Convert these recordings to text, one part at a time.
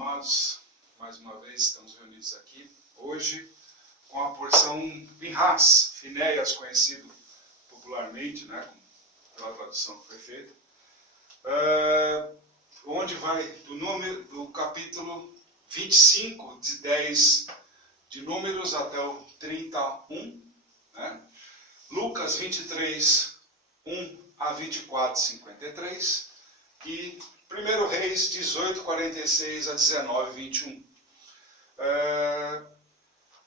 amados, mais uma vez estamos reunidos aqui, hoje, com a porção Pinhas, Finéias, conhecido popularmente, né, pela tradução que foi feita, onde vai do capítulo 25, de 10 de Números até o 31, né, Lucas 23, 1 a 24, 53, e 1 Reis 18, 46 a 19, 21.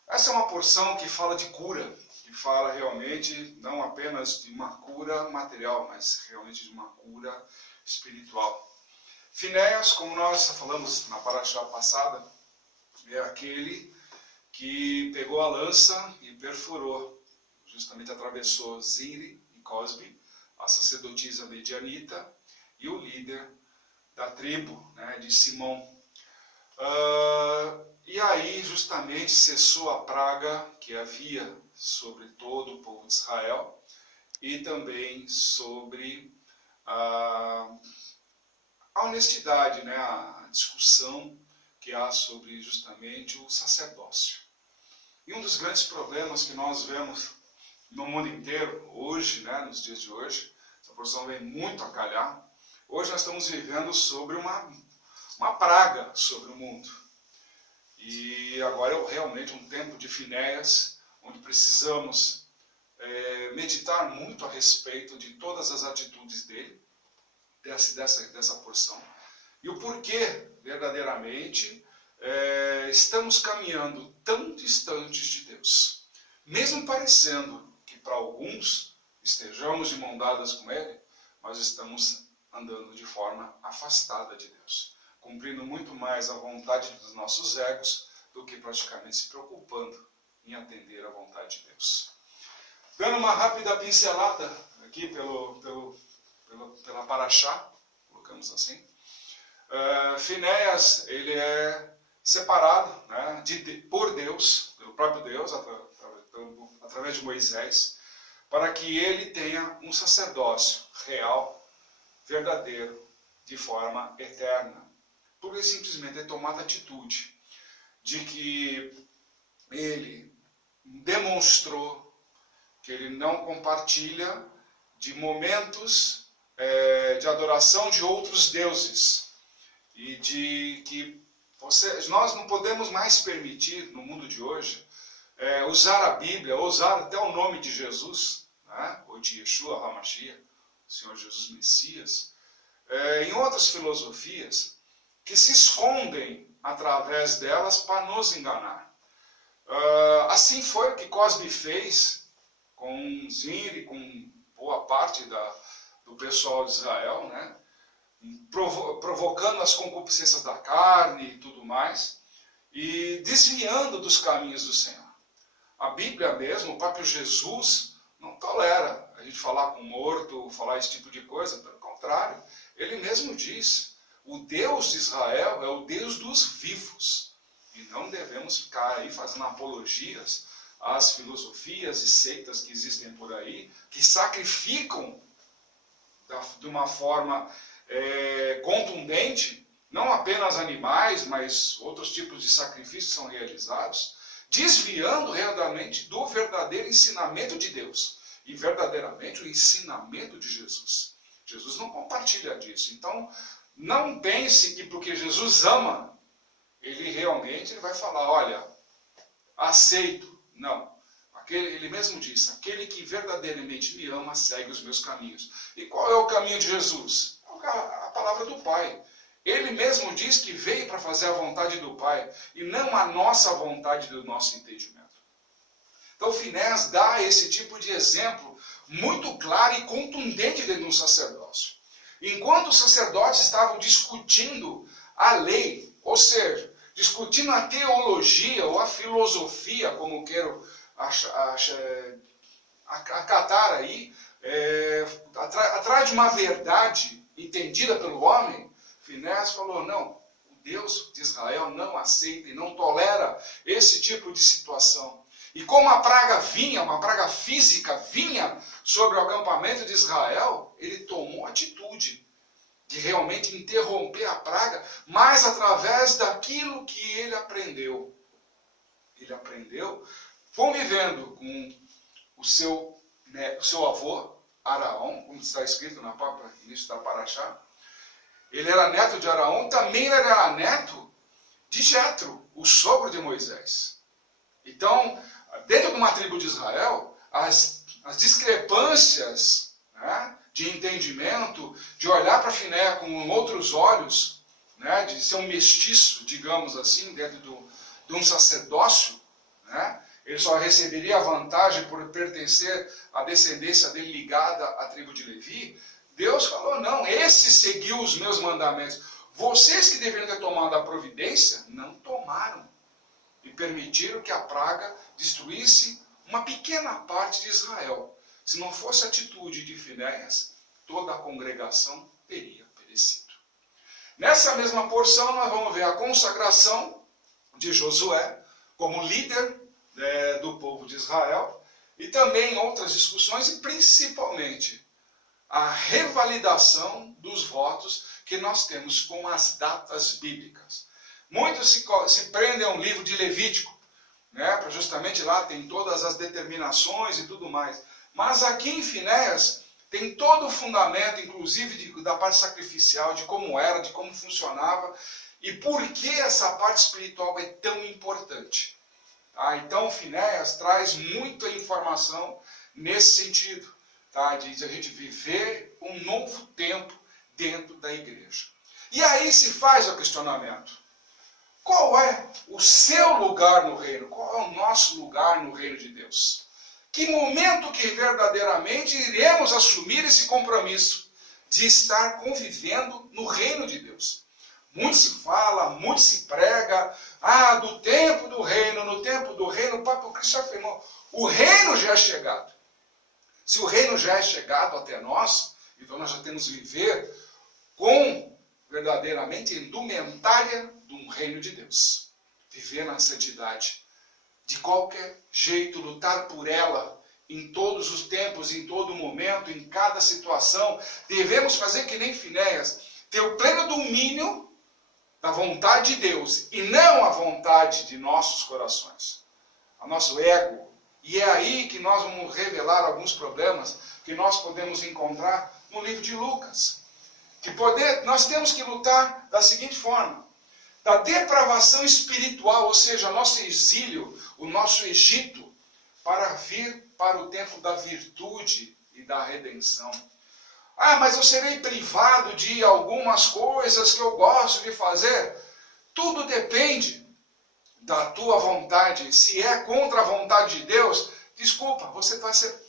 Essa é uma porção que fala de cura, que fala realmente não apenas de uma cura material, mas realmente de uma cura espiritual. Finéias, como nós falamos na paraxá passada, é aquele que pegou a lança e perfurou, justamente atravessou Zinri e Cosbi, a sacerdotisa medianita e o líder da tribo, né, de Simão. E aí justamente cessou a praga que havia sobre todo o povo de Israel e também sobre a honestidade, né, a discussão que há sobre justamente o sacerdócio. E um dos grandes problemas que nós vemos no mundo inteiro, hoje, né, nos dias de hoje, essa porção vem muito a calhar. Hoje nós estamos vivendo sobre uma praga sobre o mundo. E agora é realmente um tempo de Finéias, onde precisamos meditar muito a respeito de todas as atitudes dele, dessa porção. E o porquê, verdadeiramente, estamos caminhando tão distantes de Deus. Mesmo parecendo que para alguns estejamos de mão dadas com Ele, nós estamos andando de forma afastada de Deus, cumprindo muito mais a vontade dos nossos egos do que praticamente se preocupando em atender à vontade de Deus. Dando uma rápida pincelada aqui pela paraxá, colocamos assim, Finéias, ele é separado, né, por Deus, pelo próprio Deus, através de Moisés, para que ele tenha um sacerdócio real, verdadeiro, de forma eterna. Porque simplesmente é tomada a atitude de que ele demonstrou que ele não compartilha de momentos de adoração de outros deuses. E de que nós não podemos mais permitir, no mundo de hoje, usar a Bíblia, ou usar até o nome de Jesus, né, ou de Yeshua HaMashiach, Senhor Jesus Messias, em outras filosofias que se escondem através delas para nos enganar. Assim foi o que Cosbi fez com Zinri, com boa parte do pessoal de Israel, né? Provocando as concupiscências da carne e tudo mais, e desviando dos caminhos do Senhor. A Bíblia mesmo, o próprio Jesus, não tolera a gente falar com morto, falar esse tipo de coisa. Pelo contrário, ele mesmo diz, o Deus de Israel é o Deus dos vivos. E não devemos ficar aí fazendo apologias às filosofias e seitas que existem por aí, que sacrificam de uma forma contundente, não apenas animais, mas outros tipos de sacrifícios são realizados, desviando realmente do verdadeiro ensinamento de Deus. E verdadeiramente o ensinamento de Jesus. Jesus não compartilha disso. Então, não pense que porque Jesus ama, ele realmente vai falar, olha, aceito. Não. Ele mesmo disse, aquele que verdadeiramente me ama, segue os meus caminhos. E qual é o caminho de Jesus? A palavra do Pai. Ele mesmo diz que veio para fazer a vontade do Pai, e não a nossa vontade do nosso entendimento. Então, Finéias dá esse tipo de exemplo muito claro e contundente dentro do sacerdócio. Enquanto os sacerdotes estavam discutindo a lei, ou seja, discutindo a teologia ou a filosofia, como quero acatar aí, atrás de uma verdade entendida pelo homem, Finéias falou, não, o Deus de Israel não aceita e não tolera esse tipo de situação. E como a praga vinha, uma praga física vinha sobre o acampamento de Israel, ele tomou atitude de realmente interromper a praga, mas através daquilo que ele aprendeu. Ele aprendeu convivendo com o seu avô, Araão, como está escrito na própria início da Paraxá. Ele era neto de Araão, também ele era neto de Jetro, o sogro de Moisés. Então, dentro de uma tribo de Israel, as discrepâncias, né, de entendimento, de olhar para Finéia com outros olhos, né, de ser um mestiço, digamos assim, dentro de um sacerdócio, né, ele só receberia a vantagem por pertencer à descendência dele ligada à tribo de Levi. Deus falou, não, esse seguiu os meus mandamentos. Vocês que deveriam ter tomado a providência, não tomaram. E permitiram que a praga destruísse uma pequena parte de Israel. Se não fosse a atitude de Finéias, toda a congregação teria perecido. Nessa mesma porção, nós vamos ver a consagração de Josué como líder do povo de Israel, e também outras discussões, e principalmente a revalidação dos votos que nós temos com as datas bíblicas. Muitos se prendem a um livro de Levítico, né, para justamente lá tem todas as determinações e tudo mais. Mas aqui em Finéias tem todo o fundamento, inclusive da parte sacrificial, de como era, de como funcionava, e por que essa parte espiritual é tão importante. Então Finéias traz muita informação nesse sentido, tá? De a gente viver um novo tempo dentro da igreja. E aí se faz o questionamento. Qual é o seu lugar no reino? Qual é o nosso lugar no reino de Deus? Que momento que verdadeiramente iremos assumir esse compromisso de estar convivendo no reino de Deus? Muito se fala, muito se prega, do tempo do reino, no tempo do reino, o Papa Cristo afirmou, o reino já é chegado. Se o reino já é chegado até nós, então nós já temos que viver com, verdadeiramente, indumentária de um reino de Deus. Viver na santidade. De qualquer jeito, lutar por ela, em todos os tempos, em todo momento, em cada situação. Devemos fazer que nem Finéias, ter o pleno domínio da vontade de Deus, e não a vontade de nossos corações. A nosso ego. E é aí que nós vamos revelar alguns problemas que nós podemos encontrar no livro de Lucas. Nós temos que lutar da seguinte forma. Da depravação espiritual, ou seja, nosso exílio, o nosso Egito, para vir para o tempo da virtude e da redenção. Mas eu serei privado de algumas coisas que eu gosto de fazer. Tudo depende da tua vontade. Se é contra a vontade de Deus, desculpa, você vai ser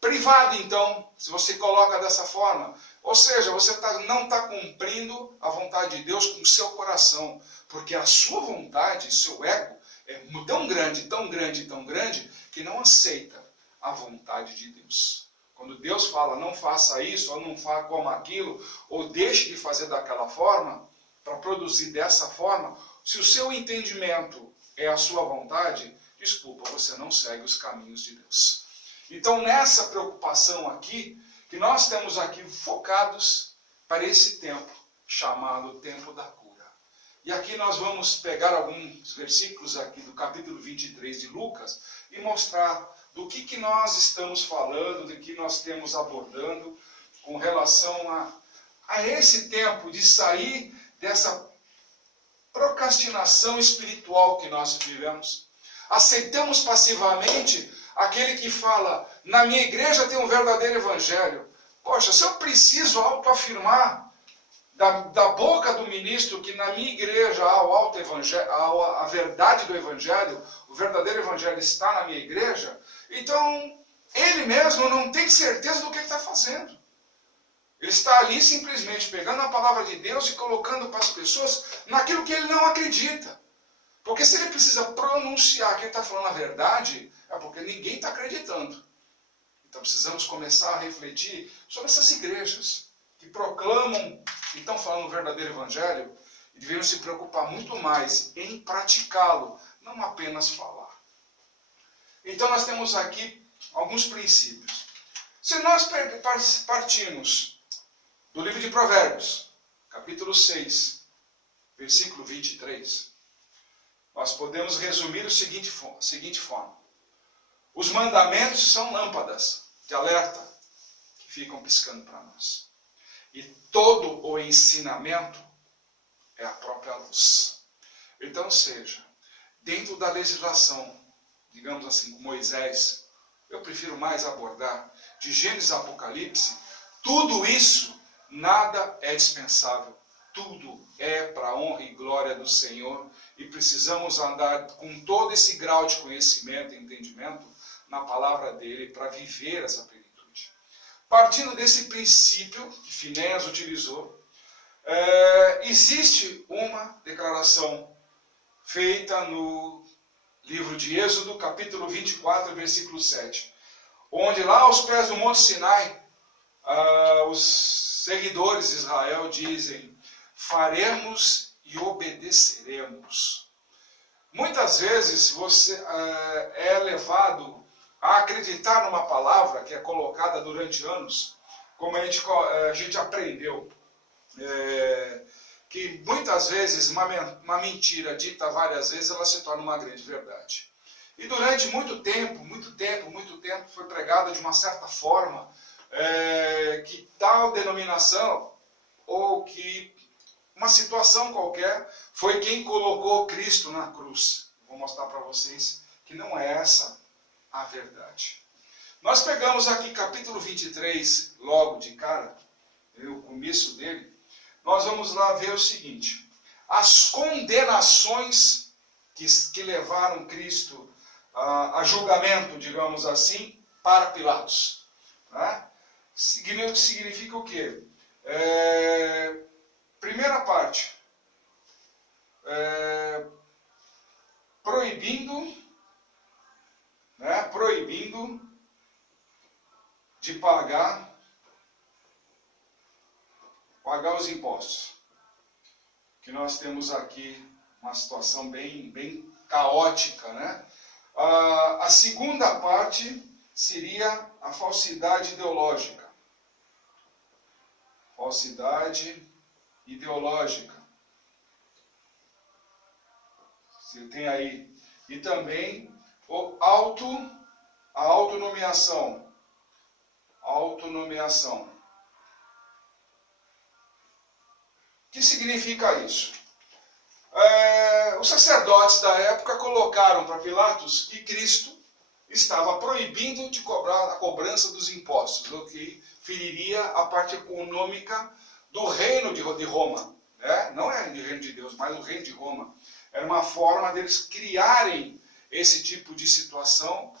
privado então, se você coloca dessa forma. Ou seja, você não está cumprindo a vontade de Deus com o seu coração. Porque a sua vontade, seu ego, é tão grande, tão grande, tão grande, que não aceita a vontade de Deus. Quando Deus fala, não faça isso, ou não faça como aquilo, ou deixe de fazer daquela forma, para produzir dessa forma, se o seu entendimento é a sua vontade, desculpa, você não segue os caminhos de Deus. Então, nessa preocupação aqui, que nós temos aqui focados para esse tempo, chamado tempo da cura. E aqui nós vamos pegar alguns versículos aqui do capítulo 23 de Lucas e mostrar do que nós estamos falando, do que nós temos abordando com relação a esse tempo de sair dessa procrastinação espiritual que nós vivemos. Aceitamos passivamente aquele que fala, na minha igreja tem um verdadeiro evangelho. Poxa, se eu preciso autoafirmar da boca do ministro que na minha igreja há a verdade do evangelho, o verdadeiro evangelho está na minha igreja, então ele mesmo não tem certeza do que ele está fazendo. Ele está ali simplesmente pegando a palavra de Deus e colocando para as pessoas naquilo que ele não acredita. Porque se ele precisa pronunciar que ele está falando a verdade, é porque ninguém está acreditando. Então precisamos começar a refletir sobre essas igrejas que proclamam e estão falando o verdadeiro evangelho e deveriam se preocupar muito mais em praticá-lo, não apenas falar. Então nós temos aqui alguns princípios. Se nós partirmos do livro de Provérbios, capítulo 6, versículo 23, nós podemos resumir da seguinte forma. Os mandamentos são lâmpadas de alerta que ficam piscando para nós. E todo o ensinamento é a própria luz. Então, seja, dentro da legislação, digamos assim, com Moisés, eu prefiro mais abordar, de Gênesis a Apocalipse, tudo isso, nada é dispensável. Tudo é para a honra e glória do Senhor e precisamos andar com todo esse grau de conhecimento e entendimento na palavra dele para viver essa plenitude. Partindo desse princípio que Finéias utilizou, existe uma declaração feita no livro de Êxodo, capítulo 24, versículo 7, onde lá aos pés do Monte Sinai, os seguidores de Israel dizem: faremos e obedeceremos. Muitas vezes você é levado a acreditar numa palavra que é colocada durante anos, como a gente aprendeu, que muitas vezes uma mentira dita várias vezes, ela se torna uma grande verdade. E durante muito tempo foi pregada de uma certa forma que tal denominação ou que uma situação qualquer foi quem colocou Cristo na cruz. Vou mostrar para vocês que não é essa a verdade. Nós pegamos aqui capítulo 23, logo de cara, o começo dele, nós vamos lá ver o seguinte: as condenações que levaram Cristo a julgamento, digamos assim, para Pilatos. Né? Significa o quê? Primeira parte, proibindo de pagar os impostos. Que nós temos aqui uma situação bem caótica, né? A segunda parte seria a falsidade ideológica. Falsidade ideológica. Você tem aí. E também a autonomeação. Autonomeação. O que significa isso? Os sacerdotes da época colocaram para Pilatos que Cristo estava proibindo de cobrar a cobrança dos impostos, o que feriria a parte econômica do reino de Roma. Não é o reino de Deus, mas o reino de Roma. Era uma forma deles criarem esse tipo de situação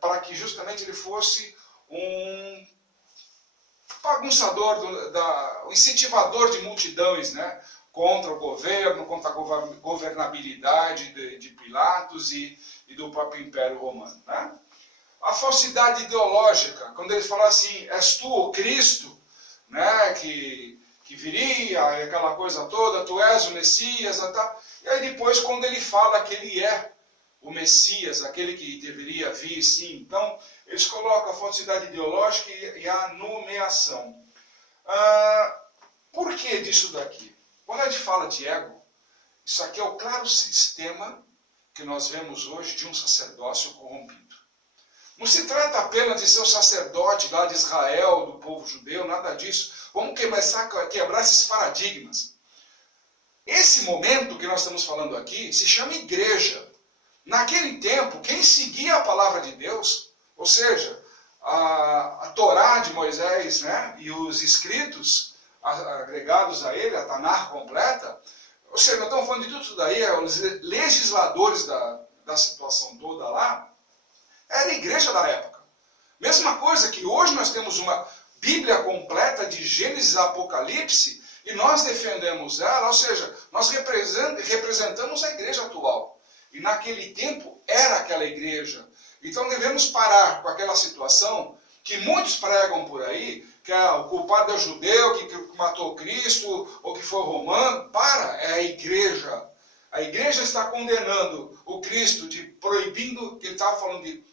para que justamente ele fosse um bagunçador, um incentivador de multidões, né? Contra o governo, contra a governabilidade de Pilatos e do próprio Império Romano. Né? A falsidade ideológica, quando ele fala assim: és tu o Cristo, né? que viria, aquela coisa toda, tu és o Messias, e aí depois quando ele fala que ele é o Messias, aquele que deveria vir, sim, então eles colocam a falsidade ideológica e a nomeação. Por que disso daqui? Quando a gente fala de ego, isso aqui é o claro sistema que nós vemos hoje de um sacerdócio corrompido. Não se trata apenas de ser um sacerdote lá de Israel, do povo judeu, nada disso. Vamos começar a quebrar esses paradigmas. Esse momento que nós estamos falando aqui se chama igreja. Naquele tempo, quem seguia a palavra de Deus, ou seja, a Torá de Moisés, né, e os escritos agregados a ele, a Tanar completa, ou seja, nós estamos falando de tudo isso daí, os legisladores da situação toda lá, era a igreja da época. Mesma coisa que hoje nós temos uma Bíblia completa de Gênesis a Apocalipse e nós defendemos ela, ou seja, nós representamos a igreja atual. E naquele tempo era aquela igreja. Então devemos parar com aquela situação que muitos pregam por aí, que o culpado é o judeu, que matou Cristo, ou que foi romano. É a igreja. A igreja está condenando o Cristo, proibindo, que ele estava falando de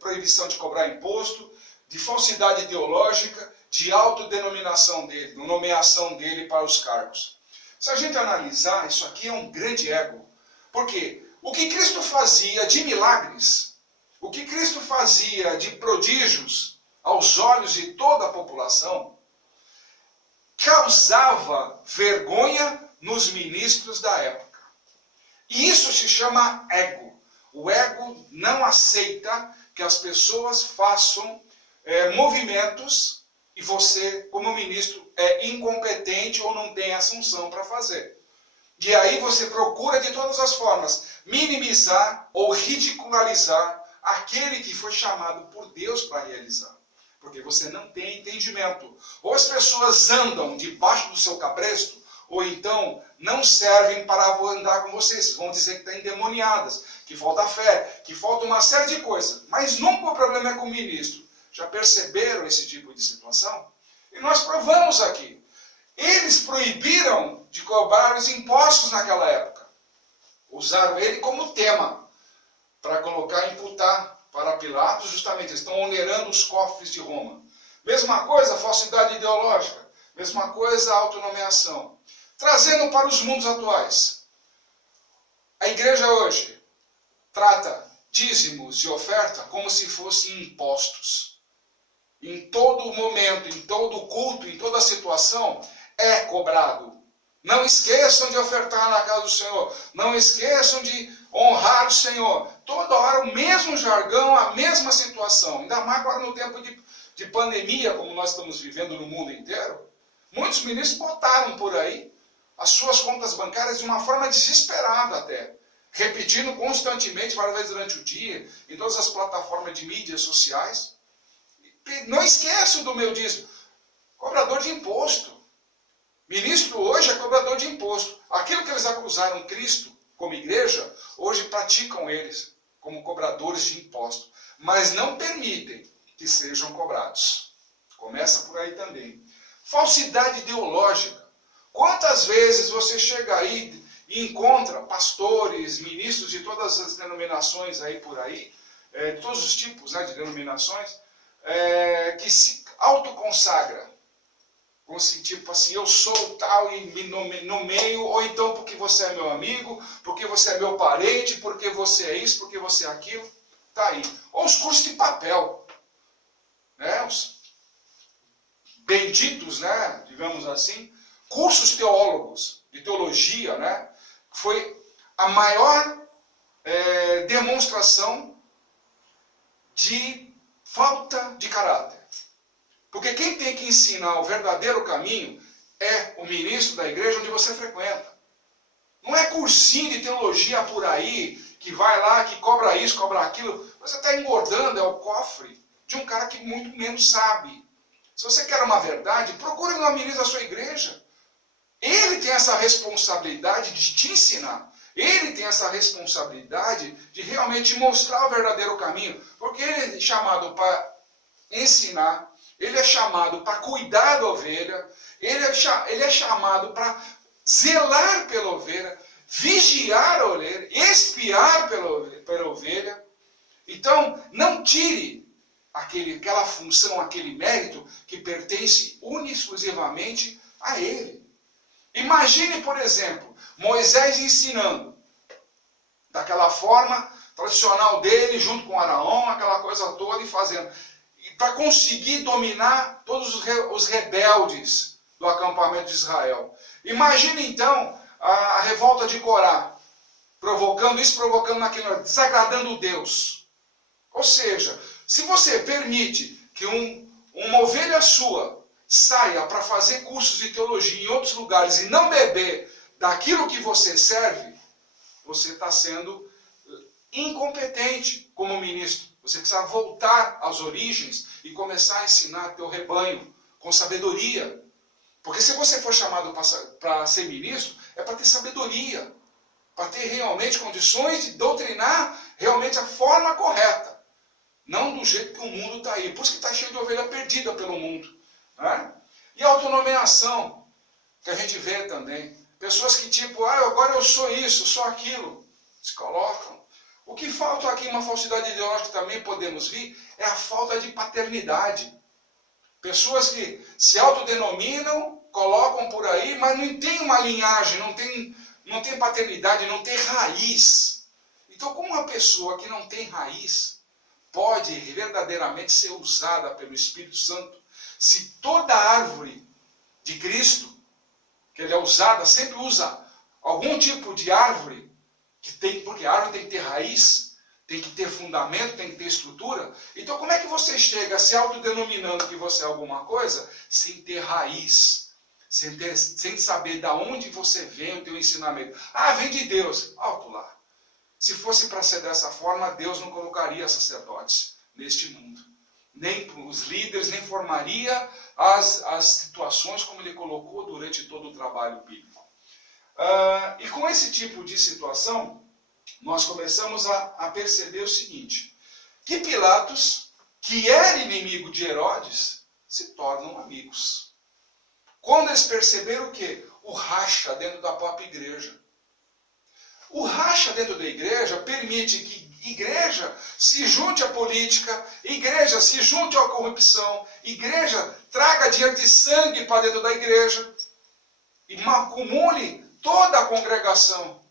proibição de cobrar imposto, de falsidade ideológica, de autodenominação dele, de nomeação dele para os cargos. Se a gente analisar, isso aqui é um grande ego. Por quê? O que Cristo fazia de milagres, o que Cristo fazia de prodígios aos olhos de toda a população, causava vergonha nos ministros da época. E isso se chama ego. O ego não aceita que as pessoas façam movimentos e você, como ministro, é incompetente ou não tem assunção para fazer. E aí você procura de todas as formas minimizar ou ridicularizar aquele que foi chamado por Deus para realizar. Porque você não tem entendimento. Ou as pessoas andam debaixo do seu cabresto, ou então não servem para andar com vocês. Vão dizer que estão endemoniadas, que falta fé, que falta uma série de coisas. Mas nunca o problema é com o ministro. Já perceberam esse tipo de situação? E nós provamos aqui. Eles proibiram de cobrar os impostos naquela época. Usaram ele como tema para colocar, imputar para Pilatos, justamente, eles estão onerando os cofres de Roma. Mesma coisa, falsidade ideológica. Mesma coisa, autonomeação. Trazendo para os mundos atuais. A igreja hoje trata dízimos e oferta como se fossem impostos. Em todo momento, em todo culto, em toda situação, é cobrado. Não esqueçam de ofertar na casa do Senhor. Não esqueçam de honrar o Senhor. Toda hora o mesmo jargão, a mesma situação. Ainda mais agora no tempo de pandemia, como nós estamos vivendo no mundo inteiro. Muitos ministros botaram por aí as suas contas bancárias de uma forma desesperada até. Repetindo constantemente, várias vezes durante o dia, em todas as plataformas de mídias sociais. Não esqueçam do meu dízimo. Cobrador de imposto. Ministro hoje é cobrador de imposto. Aquilo que eles acusaram Cristo como igreja, hoje praticam eles como cobradores de imposto. Mas não permitem que sejam cobrados. Começa por aí também. Falsidade ideológica. Quantas vezes você chega aí e encontra pastores, ministros de todas as denominações aí por aí, de todos os tipos de denominações, que se autoconsagra. Como assim, tipo assim, eu sou tal e me nomeio, ou então porque você é meu amigo, porque você é meu parente, porque você é isso, porque você é aquilo. Tá aí. Ou os cursos de papel. Os benditos, digamos assim, cursos teólogos, de teologia, foi a maior demonstração de falta de caráter. Porque quem tem que ensinar o verdadeiro caminho é o ministro da igreja onde você frequenta. Não é cursinho de teologia por aí, que vai lá, que cobra isso, cobra aquilo. Você está engordando, é o cofre de um cara que muito menos sabe. Se você quer uma verdade, procure no ministro da sua igreja. Ele tem essa responsabilidade de te ensinar. Ele tem essa responsabilidade de realmente mostrar o verdadeiro caminho. Porque ele é chamado para ensinar, ele é chamado para cuidar da ovelha, ele é chamado para zelar pela ovelha, vigiar a ovelha, espiar pela ovelha. Então, não tire aquela função, aquele mérito que pertence exclusivamente a ele. Imagine, por exemplo, Moisés ensinando, daquela forma tradicional dele, junto com Araão, aquela coisa toda, e fazendo. E para conseguir dominar todos os rebeldes do acampamento de Israel. Imagine então a revolta de Corá, provocando aquilo, desagradando Deus. Ou seja, se você permite que uma ovelha sua saia para fazer cursos de teologia em outros lugares e não beber daquilo que você serve, você está sendo incompetente como ministro. Você precisa voltar às origens e começar a ensinar teu rebanho com sabedoria. Porque se você for chamado para ser ministro, é para ter sabedoria. Para ter realmente condições de doutrinar realmente a forma correta. Não do jeito que o mundo está aí. Por isso que está cheio de ovelha perdida pelo mundo. E a autonomeação, que a gente vê também. Pessoas que tipo, agora eu sou isso, eu sou aquilo. Se colocam. O que falta aqui, uma falsidade ideológica que também podemos ver, é a falta de paternidade. Pessoas que se autodenominam, colocam por aí, mas não tem uma linhagem, não tem paternidade, não tem raiz. Então, como uma pessoa que não tem raiz pode verdadeiramente ser usada pelo Espírito Santo, se toda árvore de Cristo, que ele é usada, sempre usa algum tipo de árvore, porque a árvore tem que ter raiz, tem que ter fundamento, tem que ter estrutura. Então como é que você chega se autodenominando que você é alguma coisa, sem ter raiz, sem saber de onde você vem o teu ensinamento? Ah, vem de Deus. Alto lá. Se fosse para ser dessa forma, Deus não colocaria sacerdotes neste mundo. Nem os líderes, nem formaria as situações como ele colocou durante todo o trabalho bíblico. E com esse tipo de situação, nós começamos a perceber o seguinte, que Pilatos, que era inimigo de Herodes, se tornam amigos. Quando eles perceberam o quê? O racha dentro da própria igreja. O racha dentro da igreja permite que igreja se junte à política, igreja se junte à corrupção, igreja traga dinheiro de sangue para dentro da igreja e acumule toda a congregação.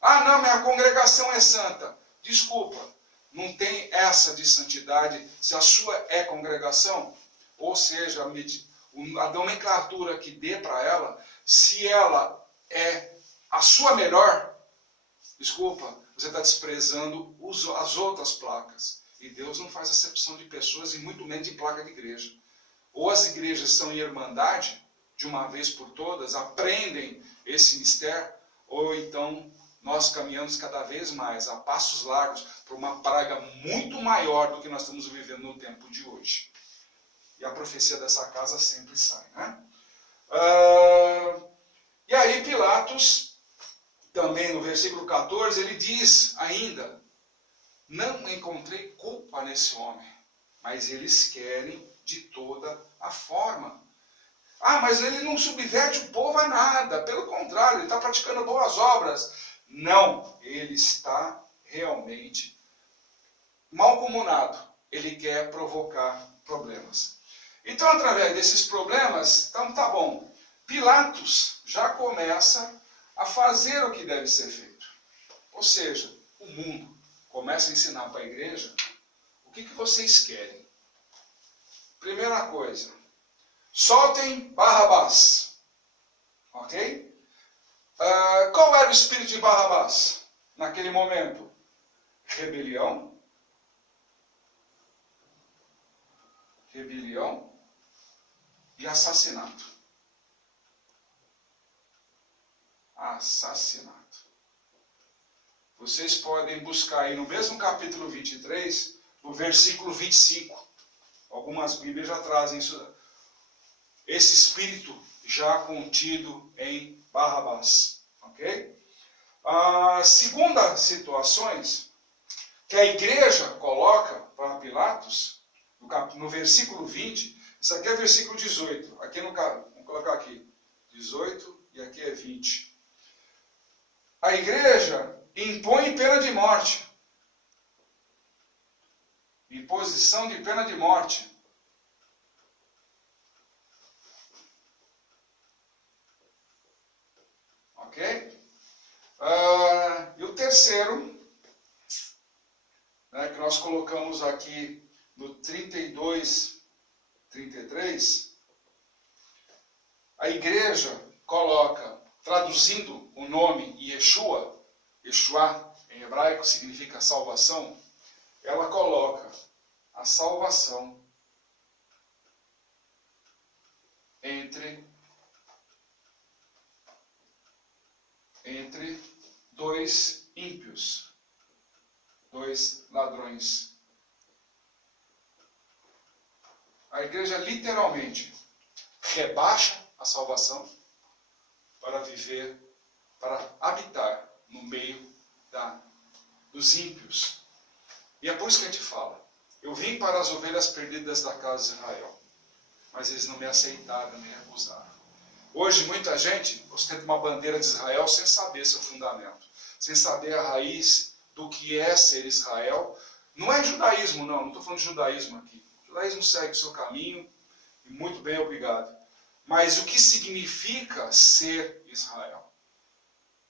Ah, não, minha congregação é santa. Desculpa, não tem essa de santidade se a sua é congregação, ou seja, a nomenclatura que dê para ela, se ela é a sua melhor, desculpa, você está desprezando as outras placas. E Deus não faz acepção de pessoas e muito menos de placa de igreja. Ou as igrejas estão em irmandade, de uma vez por todas, aprendem esse mistério, ou então nós caminhamos cada vez mais a passos largos para uma praga muito maior do que nós estamos vivendo no tempo de hoje. E a profecia dessa casa sempre sai, né? E aí Pilatos, também no versículo 14, ele diz ainda, não encontrei culpa nesse homem, mas eles querem de toda a forma. Ah, mas ele não subverte o povo a nada, pelo contrário, ele está praticando boas obras. Não, ele está realmente malcomunado, ele quer provocar problemas. Então, através desses problemas, então tá bom, Pilatos já começa a fazer o que deve ser feito. Ou seja, o mundo começa a ensinar para a igreja o que vocês querem. Primeira coisa, soltem Barrabás. Ok? Qual era o espírito de Barrabás naquele momento? Rebelião e assassinato. Assassinato. Vocês podem buscar aí no mesmo capítulo 23, no versículo 25. Algumas Bíblias já trazem isso, esse espírito já contido em Barrabás. Ok? A segunda situações que a igreja coloca para Pilatos, no versículo 20, isso aqui é versículo 18. Aqui vamos colocar aqui 18 e aqui é 20. A igreja impõe pena de morte. Imposição de pena de morte. Ok? E o terceiro, né, que nós colocamos aqui no 32, 33, a igreja coloca, traduzindo o nome Yeshua, Yeshua em hebraico significa salvação, ela coloca a salvação entre dois ímpios, dois ladrões. A igreja literalmente rebaixa a salvação para viver, para habitar no meio dos ímpios. E é por isso que a gente fala, eu vim para as ovelhas perdidas da casa de Israel, mas eles não me aceitaram, me recusaram. Hoje muita gente ostenta uma bandeira de Israel sem saber seu fundamento, sem saber a raiz do que é ser Israel. Não é judaísmo, não estou falando de judaísmo aqui. O judaísmo segue o seu caminho e muito bem, obrigado. Mas o que significa ser Israel?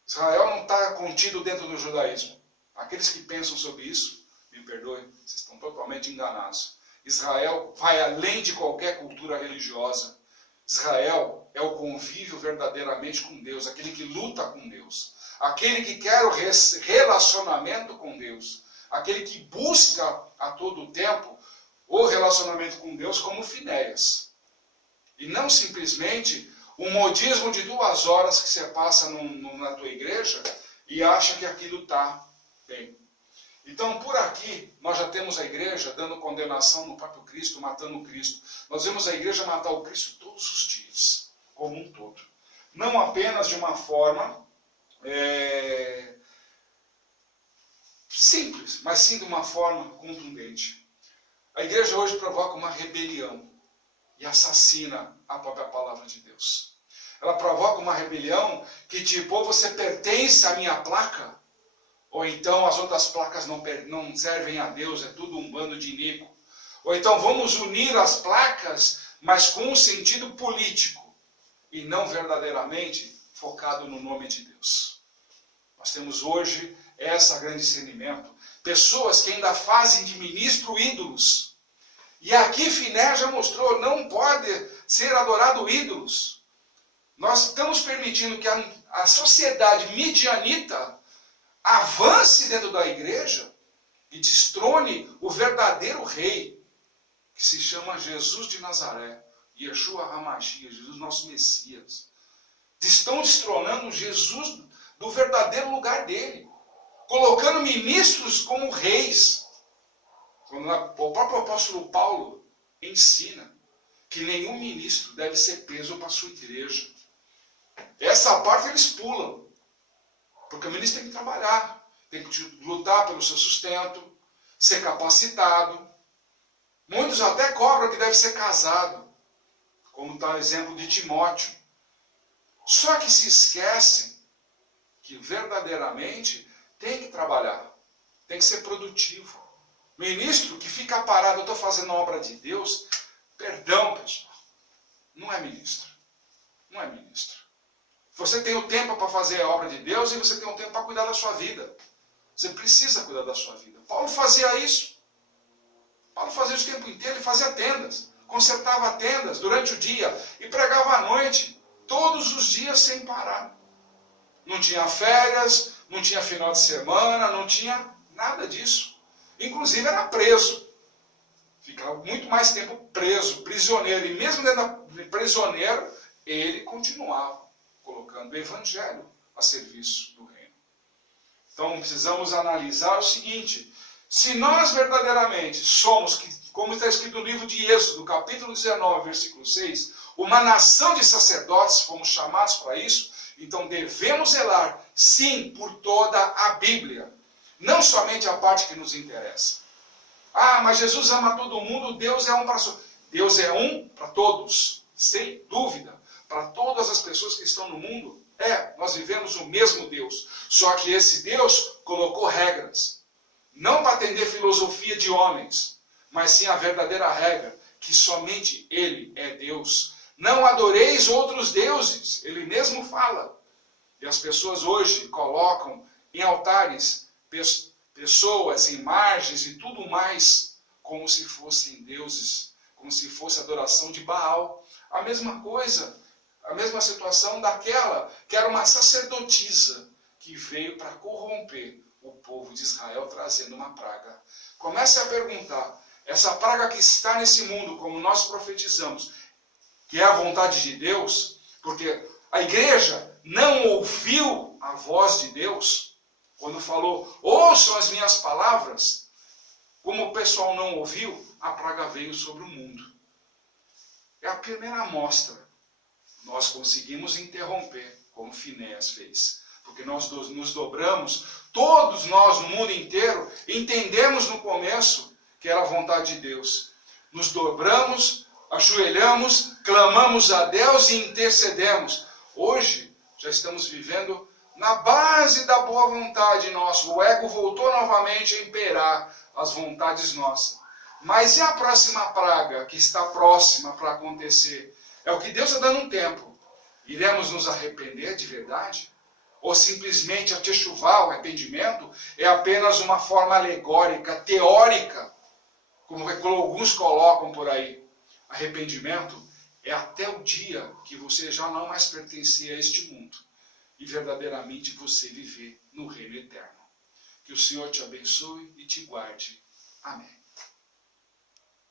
Israel não está contido dentro do judaísmo. Aqueles que pensam sobre isso, me perdoem, vocês estão totalmente enganados. Israel vai além de qualquer cultura religiosa. Israel é o convívio verdadeiramente com Deus, aquele que luta com Deus, aquele que quer o relacionamento com Deus, aquele que busca a todo tempo o relacionamento com Deus como Finéias. E não simplesmente um modismo de 2 horas que você passa na tua igreja e acha que aquilo está bem. Então, por aqui, nós já temos a igreja dando condenação no próprio Cristo, matando o Cristo. Nós vemos a igreja matar o Cristo todos os dias, como um todo. Não apenas de uma forma simples, mas sim de uma forma contundente. A igreja hoje provoca uma rebelião e assassina a própria palavra de Deus. Ela provoca uma rebelião que tipo, ou você pertence à minha placa, ou então as outras placas não servem a Deus, é tudo um bando de iníquo. Ou então vamos unir as placas, mas com um sentido político, e não verdadeiramente focado no nome de Deus. Nós temos hoje esse grande discernimento. Pessoas que ainda fazem de ministro ídolos. E aqui Finéias já mostrou, não pode ser adorado ídolos. Nós estamos permitindo que a sociedade midianita avance dentro da igreja e destrone o verdadeiro rei, que se chama Jesus de Nazaré, Yeshua HaMashiach, Jesus nosso Messias. Estão destronando Jesus do verdadeiro lugar dele, colocando ministros como reis. Quando o próprio apóstolo Paulo ensina que nenhum ministro deve ser peso para a sua igreja. Essa parte eles pulam. Porque o ministro tem que trabalhar, tem que lutar pelo seu sustento, ser capacitado. Muitos até cobram que deve ser casado, como está o exemplo de Timóteo. Só que se esquecem que verdadeiramente tem que trabalhar, tem que ser produtivo. Ministro que fica parado, eu estou fazendo a obra de Deus, perdão pessoal, não é ministro. Não é ministro. Você tem o tempo para fazer a obra de Deus e você tem o tempo para cuidar da sua vida. Você precisa cuidar da sua vida. Paulo fazia isso. Paulo fazia isso o tempo inteiro, ele fazia tendas. Consertava tendas durante o dia e pregava à noite, todos os dias sem parar. Não tinha férias, não tinha final de semana, não tinha nada disso. Inclusive era preso. Ficava muito mais tempo preso, prisioneiro. E mesmo dentro de prisioneiro, ele continuava colocando o evangelho a serviço do reino. Então precisamos analisar o seguinte: se nós verdadeiramente somos, como está escrito no livro de Êxodo, capítulo 19, versículo 6, uma nação de sacerdotes, fomos chamados para isso, então devemos zelar, sim, por toda a Bíblia, não somente a parte que nos interessa. Ah, mas Jesus ama todo mundo, Deus é um para Deus é um para todos, sem dúvida. Para todas as pessoas que estão no mundo, nós vivemos o mesmo Deus. Só que esse Deus colocou regras. Não para atender filosofia de homens, mas sim a verdadeira regra, que somente Ele é Deus. Não adoreis outros deuses, Ele mesmo fala. E as pessoas hoje colocam em altares pessoas, imagens e tudo mais, como se fossem deuses, como se fosse adoração de Baal. A mesma coisa. A mesma situação daquela que era uma sacerdotisa que veio para corromper o povo de Israel, trazendo uma praga. Comece a perguntar, essa praga que está nesse mundo, como nós profetizamos, que é a vontade de Deus, porque a igreja não ouviu a voz de Deus, quando falou, ouçam as minhas palavras, como o pessoal não ouviu, a praga veio sobre o mundo. É a primeira amostra. Nós conseguimos interromper, como Finéias fez. Porque nós nos dobramos, todos nós no mundo inteiro, entendemos no começo que era a vontade de Deus. Nos dobramos, ajoelhamos, clamamos a Deus e intercedemos. Hoje, já estamos vivendo na base da boa vontade nossa. O ego voltou novamente a imperar as vontades nossas. Mas e a próxima praga que está próxima para acontecer? É o que Deus está dando um tempo. Iremos nos arrepender de verdade? Ou simplesmente a techuvá, o arrependimento, é apenas uma forma alegórica, teórica, como alguns colocam por aí? Arrependimento é até o dia que você já não mais pertencer a este mundo e verdadeiramente você viver no reino eterno. Que o Senhor te abençoe e te guarde. Amém.